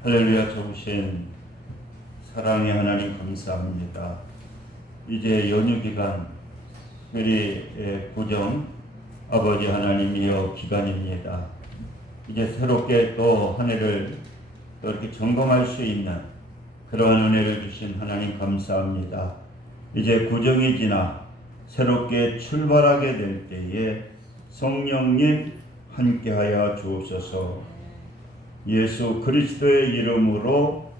할렐루야. 좋으신 사랑의 하나님 감사합니다. 이제 연휴 기간, 특별히 구정 아버지 하나님이여 기간입니다. 이제 새롭게 또 한 해를 또 이렇게 점검할 수 있는 그러한 은혜를 주신 하나님 감사합니다. 이제 구정이 지나 새롭게 출발하게 될 때에 성령님 함께하여 주옵소서. 예수 그리스도의 이름으로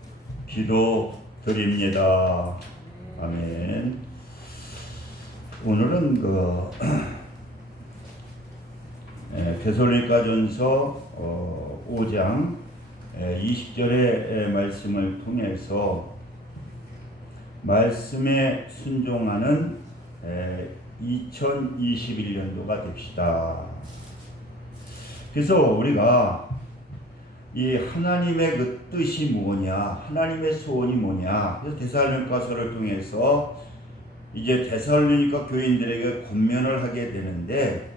기도드립니다. 아멘. 오늘은 데살로니가전서 5장 20절의 말씀을 통해서 말씀에 순종하는 2021년도가 됩시다. 그래서 우리가 이 하나님의 그 뜻이 뭐냐, 하나님의 소원이 뭐냐, 그래서 데살로니가서를 통해서 이제 데살로니가 교인들에게 권면을 하게 되는데,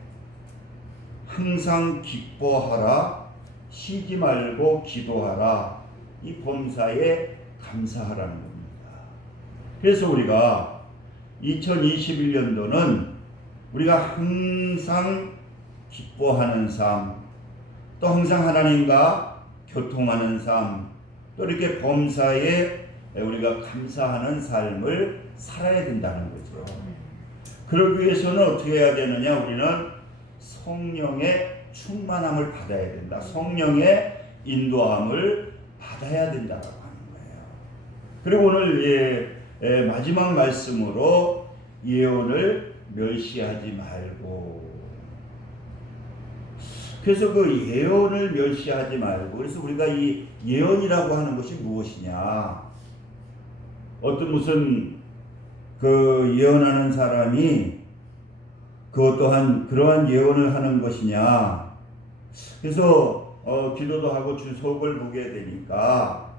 항상 기뻐하라, 쉬지 말고 기도하라, 이 범사에 감사하라는 겁니다. 그래서 우리가 2021년도는 우리가 항상 기뻐하는 삶, 또 항상 하나님과 교통하는 삶, 또 이렇게 범사에 우리가 감사하는 삶을 살아야 된다는 거죠. 그러기 위해서는 어떻게 해야 되느냐? 우리는 성령의 충만함을 받아야 된다. 성령의 인도함을 받아야 된다고 하는 거예요. 그리고 오늘 마지막 말씀으로 예언을 멸시하지 말고, 그래서 그 예언을 멸시하지 말고, 그래서 우리가 이 예언이라고 하는 것이 무엇이냐? 어떤 무슨 그 예언하는 사람이 그것 또한 그러한 예언을 하는 것이냐? 그래서 기도도 하고 주석을 보게 되니까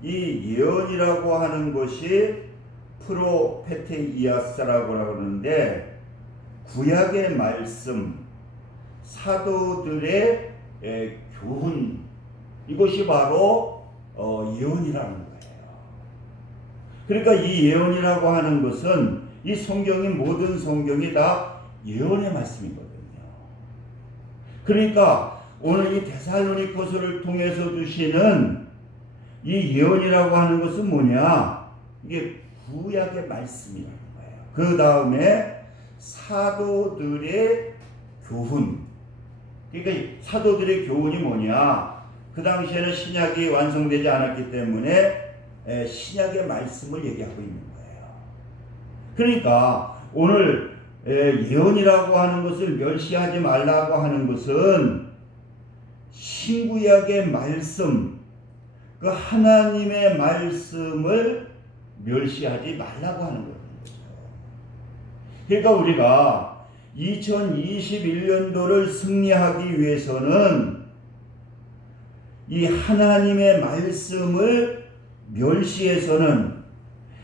이 예언이라고 하는 것이 프로페테이아스라고 하는데, 구약의 말씀, 사도들의 교훈, 이것이 바로 예언이라는 거예요. 그러니까 이 예언이라고 하는 것은 이 성경이, 모든 성경이 다 예언의 말씀이거든요. 그러니까 오늘 이 데살로니가서를 통해서 주시는 이 예언이라고 하는 것은 뭐냐? 이게 구약의 말씀이라는 거예요. 그 다음에 사도들의 교훈. 그러니까 사도들의 교훈이 뭐냐? 그 당시에는 신약이 완성되지 않았기 때문에 신약의 말씀을 얘기하고 있는 거예요. 그러니까 오늘 예언이라고 하는 것을 멸시하지 말라고 하는 것은 신구약의 말씀, 그 하나님의 말씀을 멸시하지 말라고 하는 거예요. 그러니까 우리가 2021년도를 승리하기 위해서는 이 하나님의 말씀을 멸시해서는,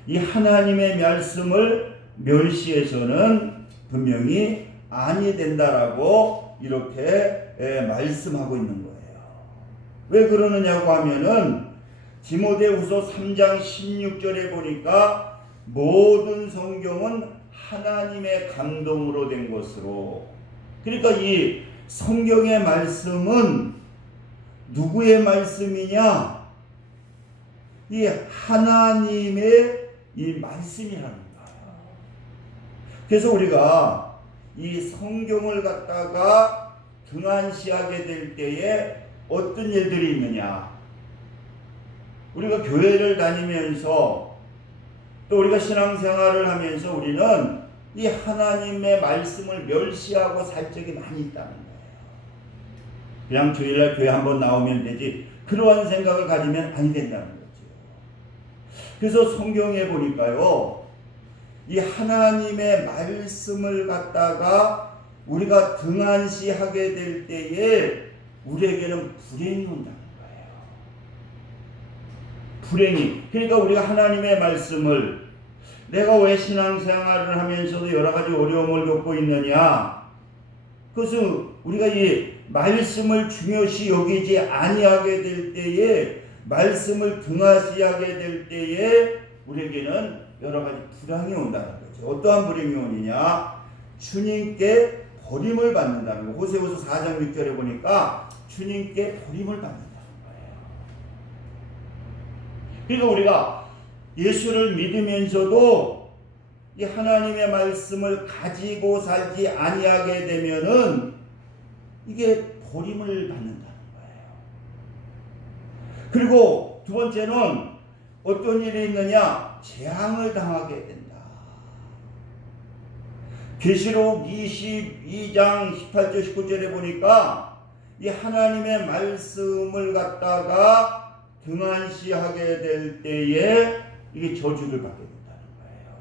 이 하나님의 말씀을 멸시해서는 분명히 아니 된다라고 이렇게 말씀하고 있는 거예요. 왜 그러느냐고 하면은 디모데후서 3장 16절에 보니까 모든 성경은 하나님의 감동으로 된 것으로, 그러니까 이 성경의 말씀은 누구의 말씀이냐? 이 하나님의 이 말씀이라는 거예요. 그래서 우리가 이 성경을 갖다가 등한시하게 될 때에 어떤 일들이 있느냐? 우리가 교회를 다니면서 또 우리가 신앙생활을 하면서 우리는 이 하나님의 말씀을 멸시하고 살 적이 많이 있다는 거예요. 그냥 주일날 교회 한번 나오면 되지, 그러한 생각을 가지면 안 된다는 거죠. 그래서 성경에 보니까요, 이 하나님의 말씀을 갖다가 우리가 등한시하게 될 때에 우리에게는 불행이 온다는 거예요. 불행이. 그러니까 우리가 하나님의 말씀을, 내가 왜 신앙생활을 하면서도 여러 가지 어려움을 겪고 있느냐? 그것은 우리가 이 말씀을 중요시 여기지 아니하게 될 때에 말씀을 등하시하게 될 때에 우리에게는 여러 가지 불황이 온다는 거죠. 어떠한 불행이 오느냐? 주님께 버림을 받는다는 거. 호세아서 4장 6절에 보니까 주님께 버림을 받는다는 거예요. 그러니까 우리가 예수를 믿으면서도 이 하나님의 말씀을 가지고 살지 아니하게 되면은 이게 버림을 받는다는 거예요. 그리고 두 번째는 어떤 일이 있느냐? 재앙을 당하게 된다. 계시록 22장 18절 19절에 보니까 이 하나님의 말씀을 갖다가 등한시하게 될 때에 이게 저주를 받게 된다는 거예요.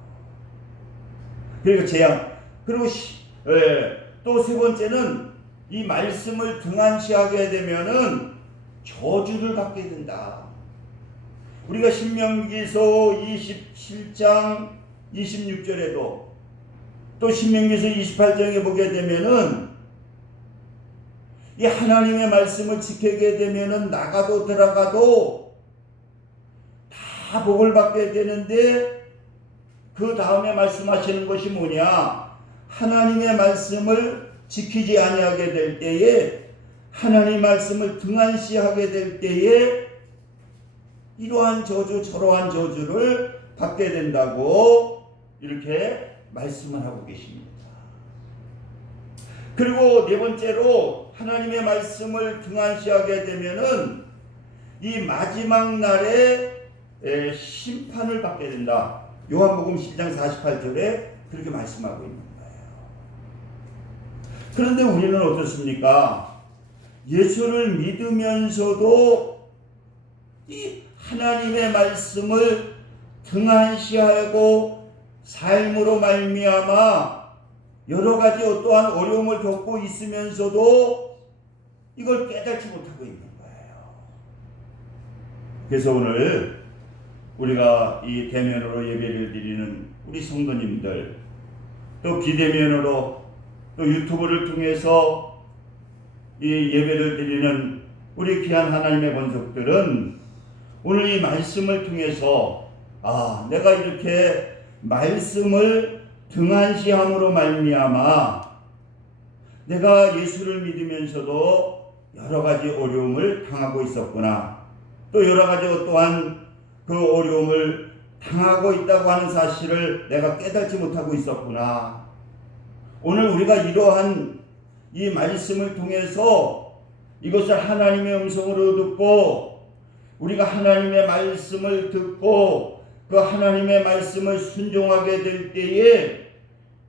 그러니까 재앙. 그리고 또 세 번째는 이 말씀을 등한시하게 되면은 저주를 받게 된다. 우리가 신명기서 27장 26절에도 또 신명기서 28장에 보게 되면은 이 하나님의 말씀을 지키게 되면은 나가도 들어가도 다 복을 받게 되는데 그 다음에 말씀하시는 것이 뭐냐? 하나님의 말씀을 지키지 아니하게 될 때에 하나님 말씀을 등한시하게 될 때에 이러한 저주 저러한 저주를 받게 된다고 이렇게 말씀을 하고 계십니다. 그리고 네 번째로 하나님의 말씀을 등한시하게 되면은 이 마지막 날에 심판을 받게 된다. 요한복음 10장 48절에 그렇게 말씀하고 있는 거예요. 그런데 우리는 어떻습니까? 예수를 믿으면서도 이 하나님의 말씀을 등한시하고 삶으로 말미암아 여러 가지 어떠한 어려움을 겪고 있으면서도 이걸 깨닫지 못하고 있는 거예요. 그래서 오늘 우리가 이 대면으로 예배를 드리는 우리 성도님들, 또 비대면으로 또 유튜브를 통해서 이 예배를 드리는 우리 귀한 하나님의 권속들은 오늘 이 말씀을 통해서 내가 이렇게 말씀을 등한시함으로 말미암아 내가 예수를 믿으면서도 여러 가지 어려움을 당하고 있었구나. 또 여러 가지 어떠한 그 어려움을 당하고 있다고 하는 사실을 내가 깨닫지 못하고 있었구나. 오늘 우리가 이러한 이 말씀을 통해서 이것을 하나님의 음성으로 듣고 우리가 하나님의 말씀을 듣고 그 하나님의 말씀을 순종하게 될 때에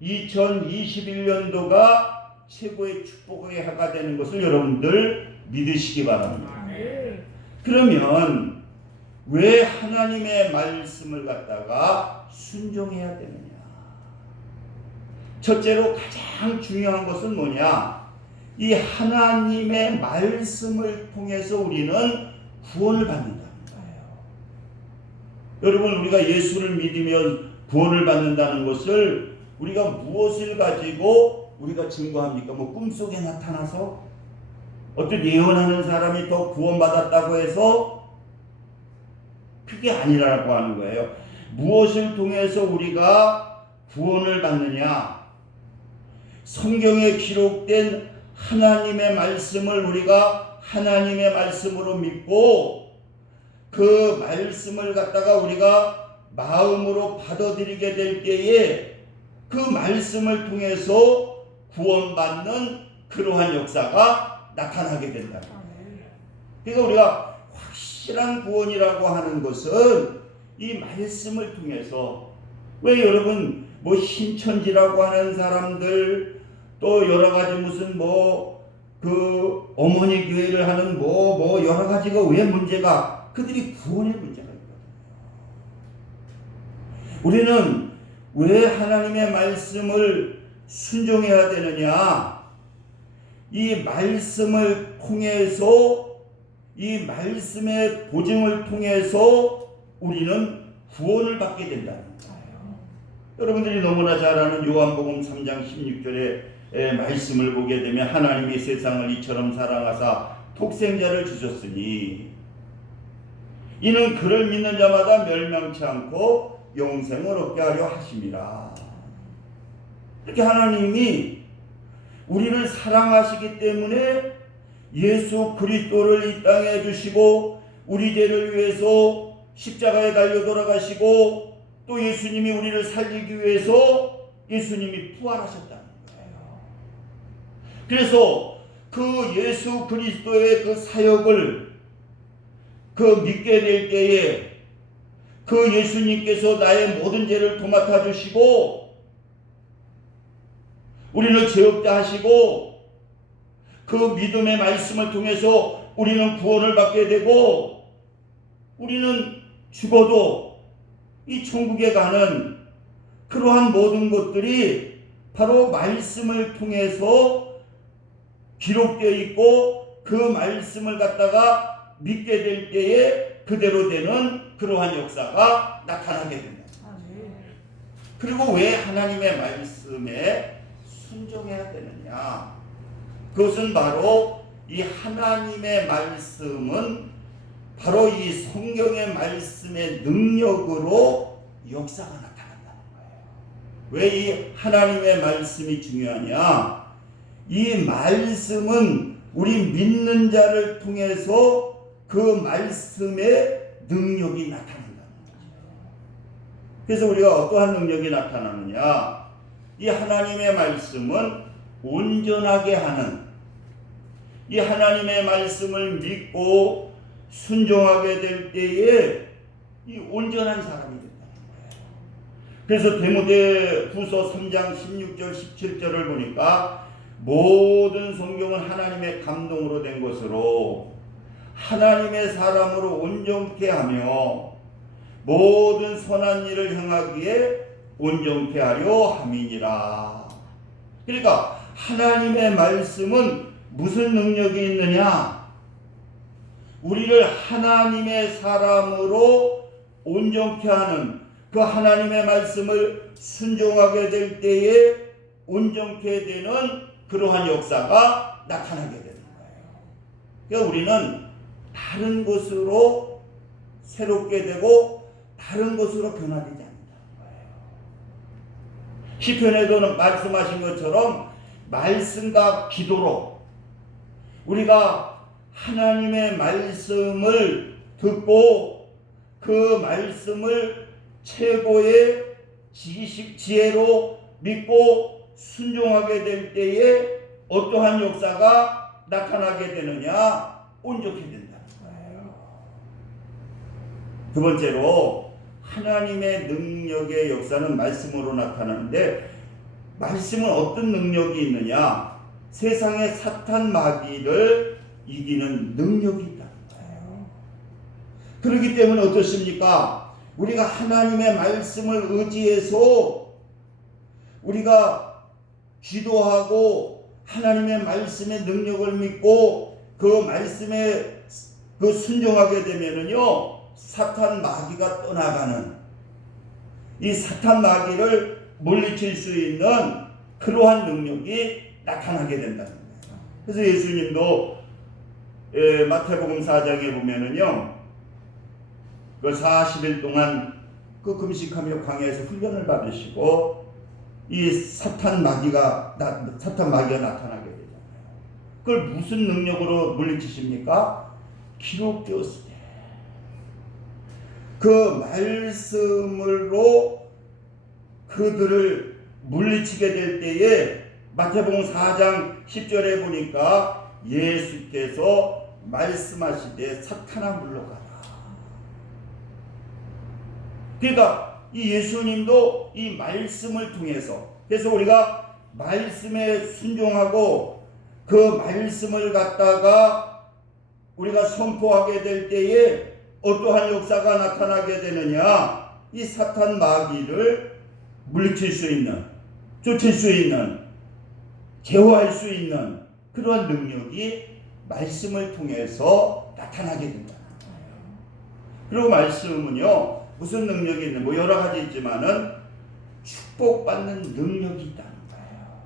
2021년도가 최고의 축복의 해가 되는 것을 여러분들 믿으시기 바랍니다. 그러면 왜 하나님의 말씀을 갖다가 순종해야 되느냐? 첫째로 가장 중요한 것은 뭐냐? 이 하나님의 말씀을 통해서 우리는 구원을 받는다는 거예요. 여러분, 우리가 예수를 믿으면 구원을 받는다는 것을 우리가 무엇을 가지고 우리가 증거합니까? 뭐 꿈속에 나타나서 어떤 예언하는 사람이 더 구원받았다고 해서 그게 아니라고 하는 거예요. 무엇을 통해서 우리가 구원을 받느냐? 성경에 기록된 하나님의 말씀을 우리가 하나님의 말씀으로 믿고 그 말씀을 갖다가 우리가 마음으로 받아들이게 될 때에 그 말씀을 통해서 구원받는 그러한 역사가 나타나게 된다. 그러니까 우리가 확실한 구원이라고 하는 것은 이 말씀을 통해서, 왜 여러분 뭐 신천지라고 하는 사람들 또 여러 가지 무슨 그 어머니 교회를 하는 여러 가지가 왜 문제가, 그들이 구원의 문제가 있거든요. 우리는 왜 하나님의 말씀을 순종해야 되느냐? 이 말씀을 통해서, 이 말씀의 보증을 통해서 우리는 구원을 받게 된다는 거예요. 여러분들이 너무나 잘 아는 요한복음 3장 16절의 말씀을 보게 되면 하나님이 세상을 이처럼 사랑하사 독생자를 주셨으니 이는 그를 믿는 자마다 멸망치 않고 영생을 얻게 하려 하심이라. 이렇게 하나님이 우리를 사랑하시기 때문에 예수 그리스도를 이 땅에 주시고 우리 죄를 위해서 십자가에 달려 돌아가시고 또 예수님이 우리를 살리기 위해서 예수님이 부활하셨다는 거예요. 그래서 그 예수 그리스도의 그 사역을 믿게 될 때에 그 예수님께서 나의 모든 죄를 도맡아 주시고 우리는 죄 없다 하시고 그 믿음의 말씀을 통해서 우리는 구원을 받게 되고 우리는 죽어도 이 천국에 가는 그러한 모든 것들이 바로 말씀을 통해서 기록되어 있고 그 말씀을 갖다가 믿게 될 때에 그대로 되는 그러한 역사가 나타나게 됩니다. 그리고 왜 하나님의 말씀에 순종해야 되느냐? 그것은 바로 이 하나님의 말씀은 바로 이 성경의 말씀의 능력으로 역사가 나타난다는 거예요. 왜 이 하나님의 말씀이 중요하냐? 이 말씀은 우리 믿는 자를 통해서 그 말씀의 능력이 나타난다는 거예요. 그래서 우리가 어떠한 능력이 나타나느냐? 이 하나님의 말씀은 온전하게 하는, 이 하나님의 말씀을 믿고 순종하게 될 때에 이 온전한 사람이 된다는 거예요. 그래서 디모데후서 3장 16절 17절을 보니까 모든 성경은 하나님의 감동으로 된 것으로 하나님의 사람으로 온전케 하며 모든 선한 일을 행하기에 온전케 하려 함이니라. 그러니까 하나님의 말씀은 무슨 능력이 있느냐? 우리를 하나님의 사람으로 온전케 하는 그 하나님의 말씀을 순종하게 될 때에 온전케 되는 그러한 역사가 나타나게 되는 거예요. 그러니까 우리는 다른 것으로 새롭게 되고 다른 것으로 변화되지 않는다는 거예요. 시편에도 말씀하신 것처럼 말씀과 기도로 우리가 하나님의 말씀을 듣고 그 말씀을 최고의 지혜로 믿고 순종하게 될 때에 어떠한 역사가 나타나게 되느냐? 온전히 된다는 거예요. 두 번째로 하나님의 능력의 역사는 말씀으로 나타나는데 말씀은 어떤 능력이 있느냐? 세상의 사탄 마귀를 이기는 능력이 있다는 거예요. 그렇기 때문에 어떻습니까? 우리가 하나님의 말씀을 의지해서 우리가 기도하고 하나님의 말씀의 능력을 믿고 그 말씀에 순종하게 되면은요, 사탄 마귀가 떠나가는, 이 사탄 마귀를 물리칠 수 있는 그러한 능력이 나타나게 된다는 거예요. 그래서 예수님도 마태복음 4장에 보면은요, 그 40일 동안 그 금식하며 광야에서 훈련을 받으시고 이 사탄 마귀가 나타나게 되잖아요. 그걸 무슨 능력으로 물리치십니까? 기록되었을 때 그 말씀으로 그들을 물리치게 될 때에 마태복음 4장 10절에 보니까 예수께서 말씀하시되 사탄아 물러가라. 그러니까 이 예수님도 이 말씀을 통해서, 그래서 우리가 말씀에 순종하고 그 말씀을 갖다가 우리가 선포하게 될 때에 어떠한 역사가 나타나게 되느냐? 이 사탄 마귀를 물리칠 수 있는, 쫓을 수 있는, 제어할 수 있는 그러한 능력이 말씀을 통해서 나타나게 된다. 그리고 말씀은요, 무슨 능력이 있는, 뭐 여러 가지 있지만은 축복받는 능력이 있다는 거예요.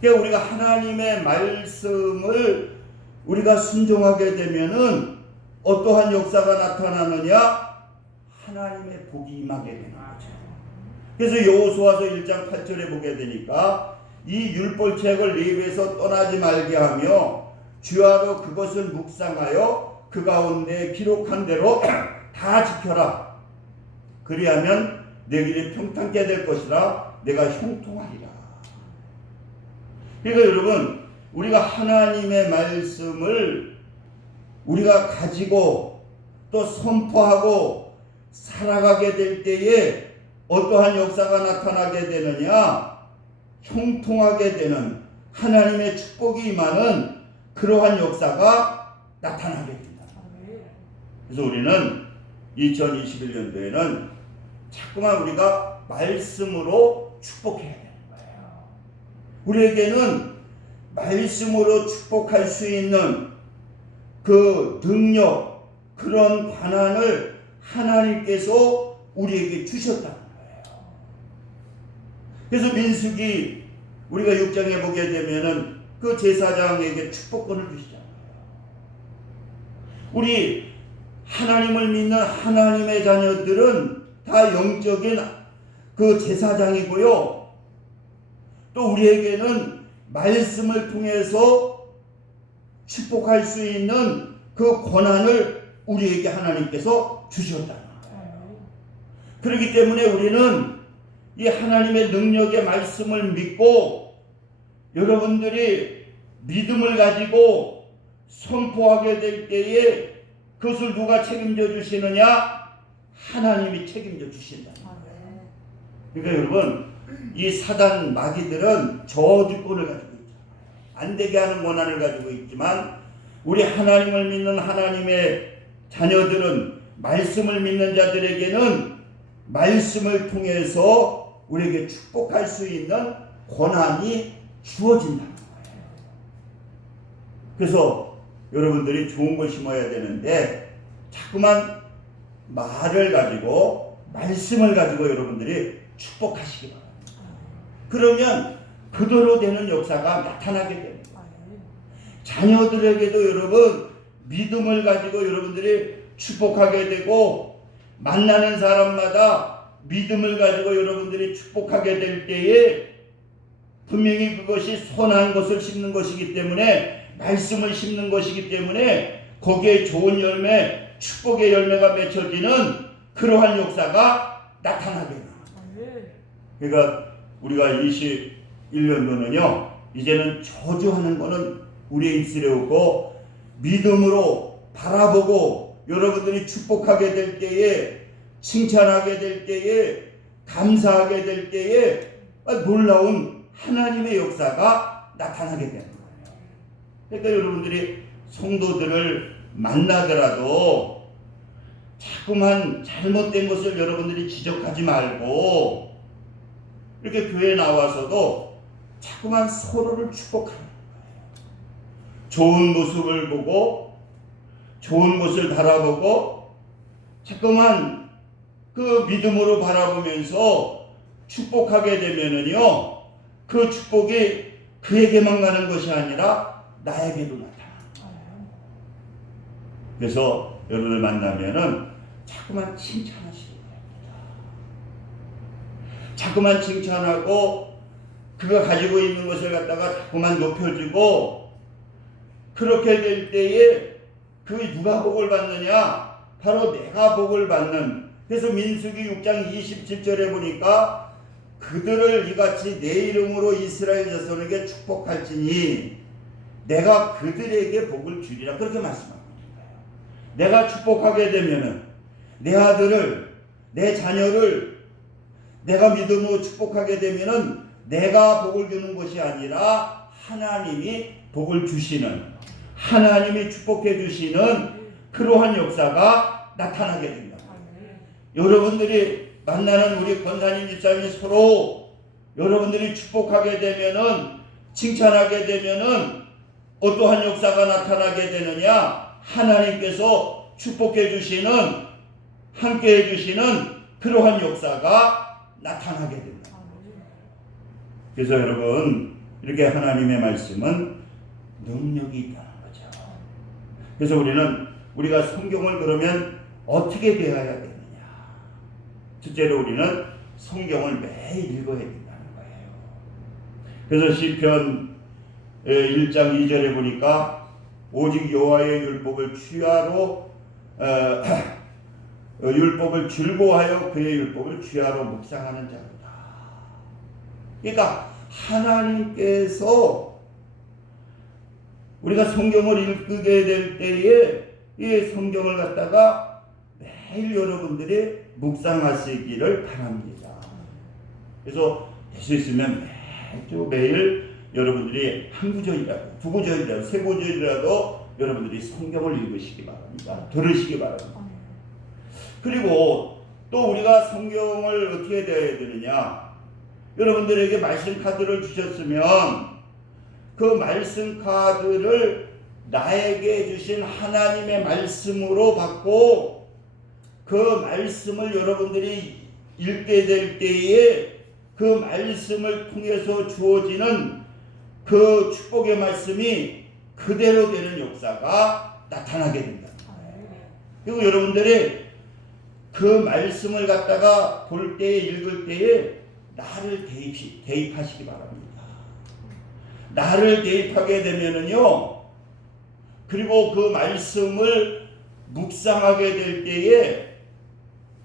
그러니까 우리가 하나님의 말씀을 우리가 순종하게 되면은 어떠한 역사가 나타나느냐? 하나님의 복이 임하게 되는 거죠. 그래서 여호수아서 1장 8절에 보게 되니까 이 율법책을 네 입에서 떠나지 말게 하며 주야로 그것을 묵상하여 그 가운데 기록한 대로 다 지켜라. 그리하면 내 길이 평탄케 될 것이라 내가 형통하리라. 그러니까 여러분, 우리가 하나님의 말씀을 우리가 가지고 또 선포하고 살아가게 될 때에 어떠한 역사가 나타나게 되느냐? 형통하게 되는 하나님의 축복이 임하는 그러한 역사가 나타나게 된다. 그래서 우리는 2021년도에는 자꾸만 우리가 말씀으로 축복해야 되는 거예요. 우리에게는 말씀으로 축복할 수 있는 그 능력, 그런 권한을 하나님께서 우리에게 주셨다는 거예요. 그래서 민수기 우리가 6장에 보게 되면은 그 제사장에게 축복권을 주시잖아요. 우리 하나님을 믿는 하나님의 자녀들은 다 영적인 그 제사장이고요. 또 우리에게는 말씀을 통해서 축복할 수 있는 그 권한을 우리에게 하나님께서 주셨다는 거예요. 그렇기 때문에 우리는 이 하나님의 능력의 말씀을 믿고 여러분들이 믿음을 가지고 선포하게 될 때에 그것을 누가 책임져 주시느냐? 하나님이 책임져 주신다. 그러니까 여러분, 이 사단 마귀들은 저주권을 가지고 있잖아요. 안 되게 하는 권한을 가지고 있지만 우리 하나님을 믿는 하나님의 자녀들은, 말씀을 믿는 자들에게는 말씀을 통해서 우리에게 축복할 수 있는 권한이 주어진다는 거예요. 그래서 여러분들이 좋은 걸 심어야 되는데 자꾸만 말을 가지고, 말씀을 가지고 여러분들이 축복하시기 바랍니다. 그러면 그대로 되는 역사가 나타나게 됩니다. 자녀들에게도 여러분 믿음을 가지고 여러분들이 축복하게 되고, 만나는 사람마다 믿음을 가지고 여러분들이 축복하게 될 때에 분명히 그것이 선한 것을 심는 것이기 때문에, 말씀을 심는 것이기 때문에 거기에 좋은 열매, 축복의 열매가 맺혀지는 그러한 역사가 나타나게 됩니다. 그러니까 우리가 21년도는요 이제는 저주하는 거는 우리의 입술에 없고 믿음으로 바라보고 여러분들이 축복하게 될 때에, 칭찬하게 될 때에, 감사하게 될 때에 놀라운 하나님의 역사가 나타나게 되는 거예요. 그러니까 여러분들이 성도들을 만나더라도 자꾸만 잘못된 것을 여러분들이 지적하지 말고 이렇게 교회에 나와서도 자꾸만 서로를 축복하는 거예요. 좋은 모습을 보고 좋은 것을 바라보고 자꾸만 그 믿음으로 바라보면서 축복하게 되면은요, 그 축복이 그에게만 가는 것이 아니라 나에게도 나타나요. 그래서 여러분을 만나면은 자꾸만 칭찬하시기 바랍니다. 자꾸만 칭찬하고 그가 가지고 있는 것을 갖다가 자꾸만 높여주고, 그렇게 될 때에 그 누가 복을 받느냐? 바로 내가 복을 받는. 그래서 민수기 6장 27절에 보니까 그들을 이같이 내 이름으로 이스라엘 자손에게 축복할지니 내가 그들에게 복을 주리라, 그렇게 말씀하고 있는 거예요. 내가 축복하게 되면은 내 아들을, 내 자녀를 내가 믿음으로 축복하게 되면은 내가 복을 주는 것이 아니라 하나님이 복을 주시는, 하나님이 축복해 주시는 그러한 역사가 나타나게 됩니다. 여러분들이 만나는 우리 권사님, 집사님이 서로 여러분들이 축복하게 되면은, 칭찬하게 되면은 어떠한 역사가 나타나게 되느냐? 하나님께서 축복해 주시는, 함께 해 주시는 그러한 역사가 나타나게 됩니다. 그래서 여러분, 이렇게 하나님의 말씀은 능력이 있다는 거죠. 그래서 우리는 우리가 성경을 그러면 어떻게 대해야 되느냐? 첫째로 우리는 성경을 매일 읽어야 된다는 거예요. 그래서 시편 1장 2절에 보니까 오직 여호와의 율법을 취하로 율법을 즐거워하여 그의 율법을 취하로 묵상하는 자로다. 그러니까 하나님께서 우리가 성경을 읽게 될 때에 이 성경을 갖다가 매일 여러분들이 묵상하시기를 바랍니다. 그래서 될 수 있으면 매일 여러분들이 한 구절이라도, 두 구절이라도, 세 구절이라도 여러분들이 성경을 읽으시기 바랍니다. 들으시기 바랍니다. 그리고 또 우리가 성경을 어떻게 대해야 되느냐? 여러분들에게 말씀 카드를 주셨으면 그 말씀 카드를 나에게 주신 하나님의 말씀으로 받고 그 말씀을 여러분들이 읽게 될 때에 그 말씀을 통해서 주어지는 그 축복의 말씀이 그대로 되는 역사가 나타나게 된다. 그리고 여러분들이 그 말씀을 갖다가 볼 때에 읽을 때에 나를 대입하시기 바랍니다. 나를 대입하게 되면은요, 그리고 그 말씀을 묵상하게 될 때에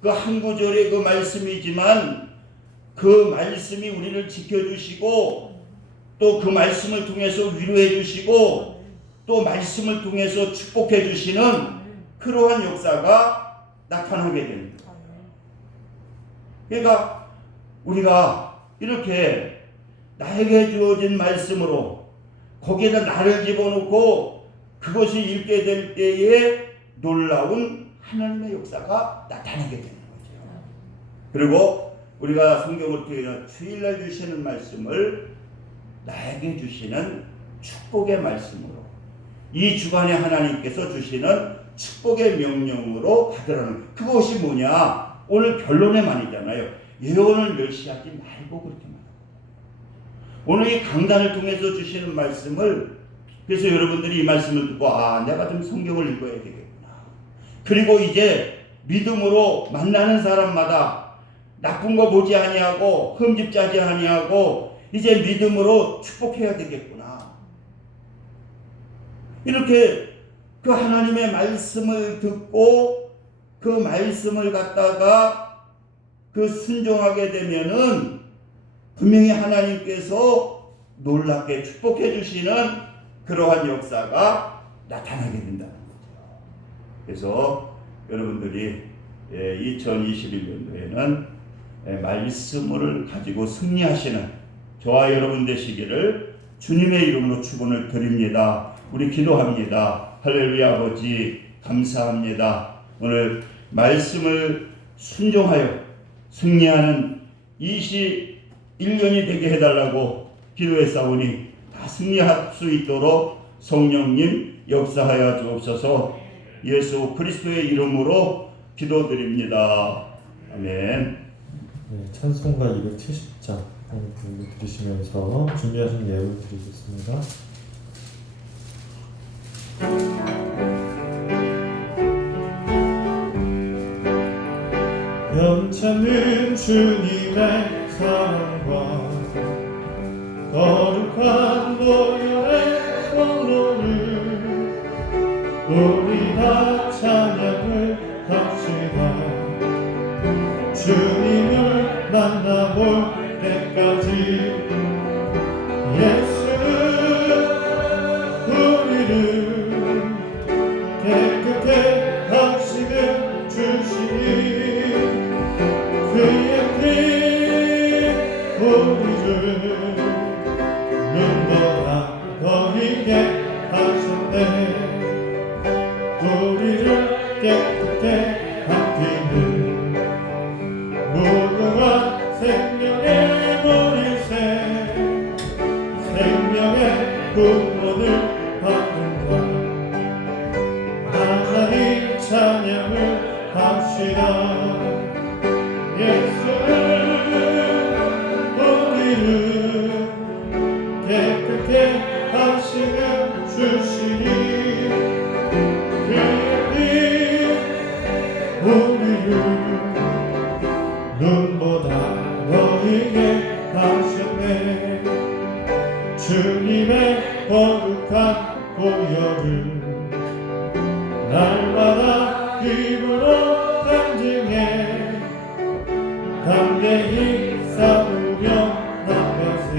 그 한 구절의 그 말씀이지만 그 말씀이 우리를 지켜주시고 또 그 말씀을 통해서 위로해 주시고 또 말씀을 통해서 축복해 주시는 그러한 역사가 나타나게 됩니다. 그러니까 우리가 이렇게 나에게 주어진 말씀으로 거기에다 나를 집어넣고 그것을 읽게 될 때에 놀라운 하나님의 역사가 나타나게 되는 거죠. 그리고 우리가 성경을 통해 주일날 주시는 말씀을 나에게 주시는 축복의 말씀으로 이 주간에 하나님께서 주시는 축복의 명령으로 받으라는 그것이 뭐냐? 오늘 결론에만이잖아요. 예언을 멸시하지 말고 그렇게 말합니다. 오늘 이 강단을 통해서 주시는 말씀을 그래서 여러분들이 이 말씀을 듣고 내가 좀 성경을 읽어야 되겠구나. 그리고 이제 믿음으로 만나는 사람마다 나쁜 거 보지 아니하고 흠집자지 아니하고 이제 믿음으로 축복해야 되겠구나. 이렇게 그 하나님의 말씀을 듣고 그 말씀을 갖다가 그 순종하게 되면은 분명히 하나님께서 놀랍게 축복해 주시는 그러한 역사가 나타나게 된다는 거죠. 그래서 여러분들이 2021년도에는 말씀을 가지고 승리하시는 저와 여러분 되시기를 주님의 이름으로 축원을 드립니다. 우리 기도합니다. 할렐루야. 아버지 감사합니다. 오늘 말씀을 순종하여 승리하는 21년이 되게 해달라고 기도했사오니 다 승리할 수 있도록 성령님 역사하여 주옵소서. 예수 그리스도의 이름으로 기도드립니다. 아멘. 네, 찬송가 270장 부르고 들으시면서 준비하신 예물 드리겠습니다. 연찮는 주님의 사랑과 거룩한 보혈의 공로를 우리 다 찬양을 합시다. 주님을 만나볼 때까지 예수는 우리를 깨끗게 하시는 주시니 그의 피 우리를 눈보라 거리게 하셨네. 우리를 깨끗게 함기는 무궁한 생명의 머리새 생명의 구원을 받는다. 하나님 찬양을 합시다. 예수는 우리를 깨끗게 하시는 주시니 그의 피 우리를 눈보다 너희게 하셨네. 주님의 거룩한 보혈을 날마다 입으로 간증해 담대히 싸우며 나가세.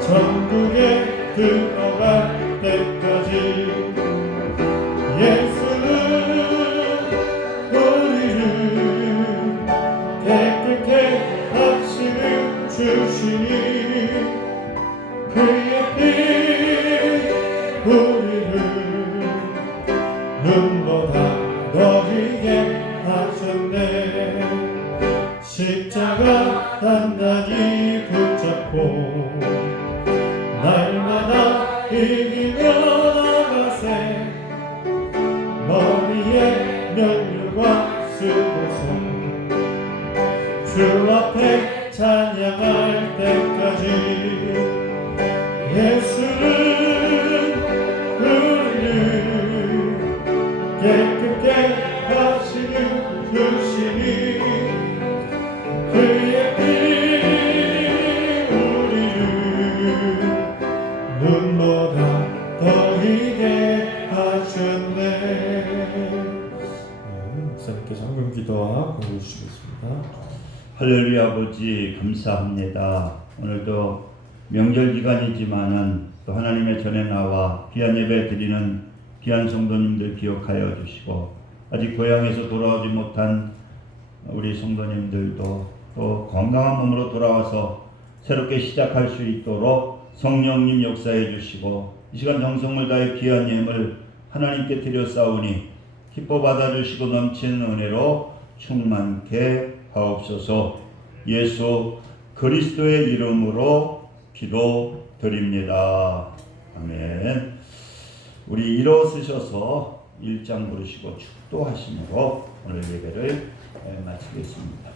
천국에 들어갈 때까지 예수는 우리를 깨끗게 하시는 주시니 그의 피 우리를 눈보다 너희게 하셨네. 십자가 단단히 붙잡고 날마다 이기며 나가세. 머리에 면류관 쓰고서 주 앞에 찬양할 때까지 예수는 우리를 깨끗게 하시는 주시니 그의 피 우리를 눈보다 더이게 하셨네. 목사님께서 헌금 기도와 공부 주시겠습니다. 할렐루야. 아버지 감사합니다. 오늘도 명절 기간이지만은 또 하나님의 전에 나와 귀한 예배 드리는 귀한 성도님들 기억하여 주시고 아직 고향에서 돌아오지 못한 우리 성도님들도 또 건강한 몸으로 돌아와서 새롭게 시작할 수 있도록 성령님 역사해 주시고 이 시간 정성을 다해 귀한 예물 하나님께 드렸사오니 기뻐 받아주시고 넘치는 은혜로 충만케 하옵소서. 예수 그리스도의 이름으로 기도드립니다. 아멘. 우리 일어서셔서 1장 부르시고 축도하심으로 오늘 예배를 마치겠습니다.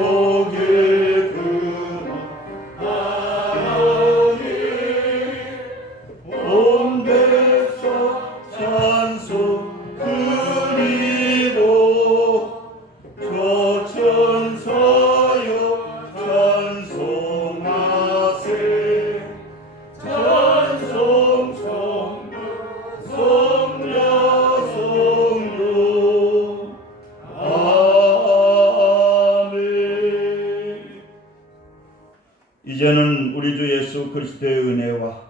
만국의 근원하오니 온 백성 찬송 드리고 저 천사여 찬송하세. 찬송 성부 성자 성령 아멘. 이제는 우리 주 예수 그리스도의 은혜와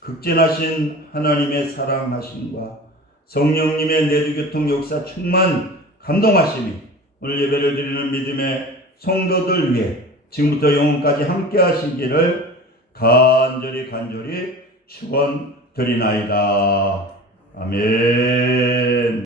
극진하신 하나님의 사랑하심과 성령님의 내주교통 역사 충만 감동하심이 오늘 예배를 드리는 믿음의 성도들 위해 지금부터 영원까지 함께 하시기를 간절히 축원드리나이다. 아멘.